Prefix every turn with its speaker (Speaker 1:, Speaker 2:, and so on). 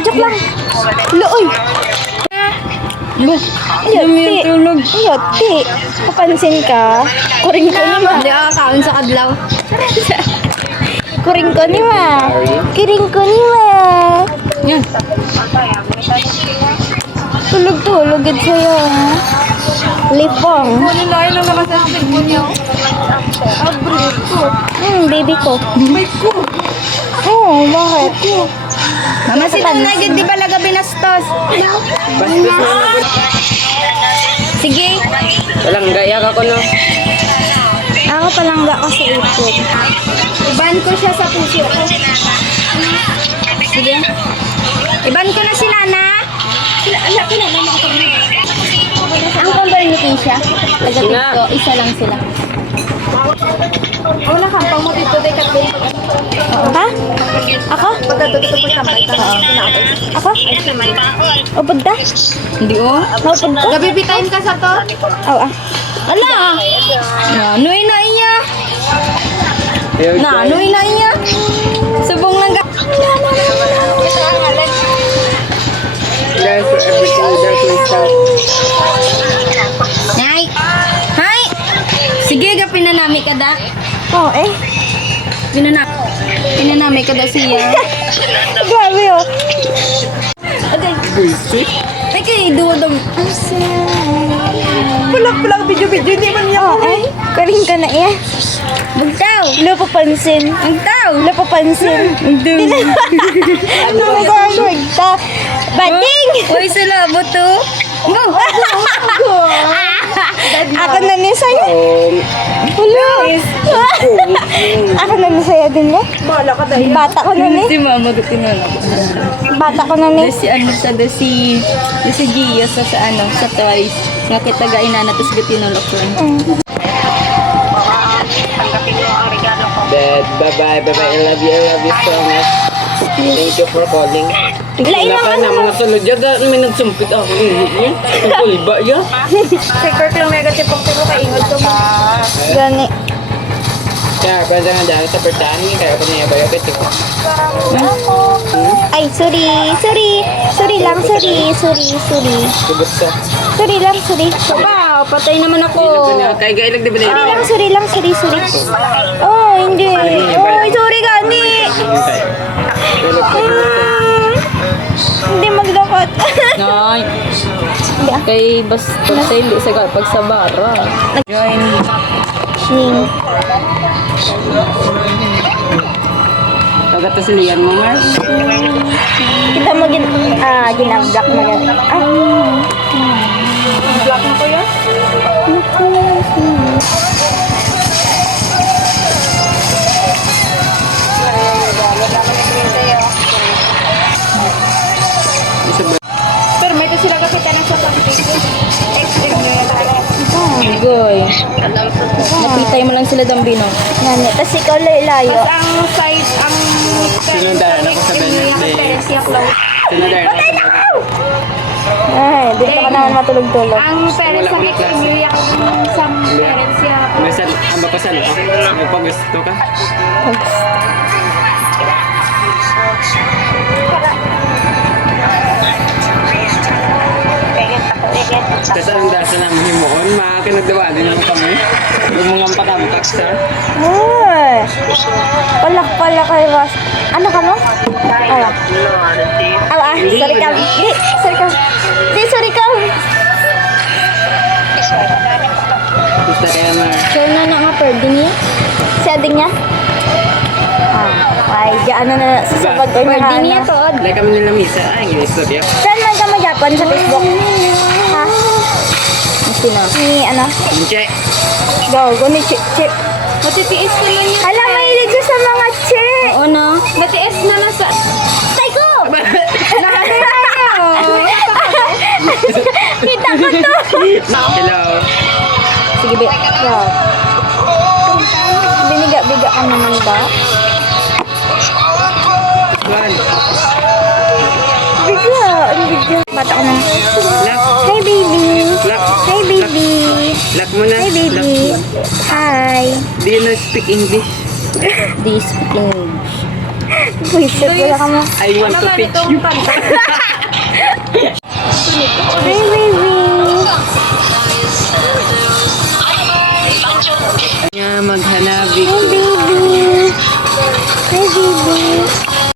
Speaker 1: Joke lang. Looy. Yoti. Yoti. Papansin ka. Kuring ko ni ma.
Speaker 2: Hindi ka kakaon sa kadlaw.
Speaker 1: Kuring ko ni ma. Kiring ko ni ma.
Speaker 2: Yan.
Speaker 1: Tulog-tulog gid sa'yo. Lipong.
Speaker 2: Kunin na yun ang nakasasig mo niyo.
Speaker 1: Baby ko.
Speaker 2: Bike ko.
Speaker 1: Oo, bakit?
Speaker 2: Mama, sinunay gid di ba laga binastos? Sige.
Speaker 3: Walang gaya ka ko no.
Speaker 1: Ako palangga ko sa ipod.
Speaker 2: Iban ko siya sa puso ko. Sige. Iban ko na si Nana.
Speaker 1: Ang kambal ni Keisha, tagatid ko, isa lang sila.
Speaker 2: Wala kang pang mo dito day katbin.
Speaker 1: Ha? Ako?
Speaker 2: Pagkatuto ko sa may
Speaker 1: Ako? Upod ka?
Speaker 2: Hindi oh.
Speaker 1: Naupod ko?
Speaker 2: Gabi bitayin ka sa to.
Speaker 1: Oo ah.
Speaker 2: Ala. Nanoy na iya. Nanoy na iya. Subong lang ga.
Speaker 3: Guys, for everything that we start.
Speaker 2: Nay. Hay. Sige ga pinanami ka da.
Speaker 1: Oo eh.
Speaker 2: Pinanami ka da siya.
Speaker 1: Grabe oh.
Speaker 3: Bullshit.
Speaker 2: Ay kay duwag.
Speaker 1: Pulang video-video hindi man niya. Oo eh. Karing ka na iya.
Speaker 2: Magtaw.
Speaker 1: Lo papansin.
Speaker 2: Magtaw.
Speaker 1: Lo papansin. Ano na gagawin ta? Bating!
Speaker 2: Uy sila buto. Go.
Speaker 1: Ako na ni sa'yo. Hello. Ako na ni sa'yo din eh. Bata ko na ni.
Speaker 2: Si mama gutin na.
Speaker 1: Bata ko na ni.
Speaker 2: Si ano sa si Gia sa ano sa Twice. Nga kita ga inana tos gutinulok ko.
Speaker 3: Dad, bye-bye. I love you so much. Thank you for calling.
Speaker 1: Lain
Speaker 3: Wala ka
Speaker 1: naman.
Speaker 3: na mga sunod dyan. May nagsumpit ako. Kulba yan.
Speaker 2: Secret lang negative pag ko kaingod ko.
Speaker 1: Gani.
Speaker 3: Kaya pwede nga dahil sa pertahan. Kaya pa niya bayo. Ito.
Speaker 1: Ay, sorry.
Speaker 3: Subot sa.
Speaker 1: Sorry lang.
Speaker 2: Wow, patay naman ako.
Speaker 3: Kaya gailag di ba na
Speaker 1: Sorry lang. Oh, hindi. Oh, sorry gani. Hindi maglakot.
Speaker 2: Nay. Kay basta hindi sa pag sa bara. Join.
Speaker 1: Ning.
Speaker 3: Pagkata si Lian mo, Mars.
Speaker 1: Kita mo ginablock na gani.
Speaker 2: Block na ko yun? Pero may ito sila kasi ka na sa pag-video. Extreme nyo yan. Goy. Napitay mo lang sila dambino.
Speaker 1: Gani. Tapos ikaw layo.
Speaker 2: Ang size, ang...
Speaker 3: Sinundahan ako sa Wednesday. Sinundahan ako sa Wednesday.
Speaker 1: Ay, dito ka naman matulog-tulog.
Speaker 2: Ang parents ng extreme nyo yan sa parents niya.
Speaker 3: Ang bapasal ako. May pagusto ka. Kasi ang dasa namin himuon, makinagdawali naman kami. Yung mga patampak sa.
Speaker 1: Uy! Palak kay Ross. Ano ka mo? Sorry ka. Sorry ka.
Speaker 3: Gusto kaya mga.
Speaker 1: Sure na nga pwede niya? Si ading niya? Ay, diyan na sasabag ko na
Speaker 2: Pwede niya to.
Speaker 3: Like kami nila misa. Ay, ang istorya.
Speaker 1: Saan man ka magyapon sa Facebook? Ha?
Speaker 2: Sino?
Speaker 1: Ni ano?
Speaker 3: Che.
Speaker 1: Gago ni Chip.
Speaker 2: Matitiis naman niya.
Speaker 1: Alam, mahilig siya sa mga Chip.
Speaker 2: Oo na. Matiis naman sa...
Speaker 1: Tay ko!
Speaker 2: Nakasira niyo.
Speaker 1: Kita ko to.
Speaker 3: Hello.
Speaker 1: Sige, be. Biniga ka naman ba?
Speaker 3: Juan.
Speaker 1: Bigla. Bata ko naman.
Speaker 3: Lock.
Speaker 1: Hi, baby.
Speaker 3: Lock.
Speaker 1: Hi, baby.
Speaker 3: Lock mo na.
Speaker 1: Hi, baby. Hi.
Speaker 3: Do you know speak English?
Speaker 1: Do you speak English? Buisit, wala ka mo.
Speaker 3: I want to teach you.
Speaker 1: Hey, baby.
Speaker 3: Nga, maghanabi
Speaker 1: Hey,
Speaker 3: ko.
Speaker 1: baby. Hey, baby.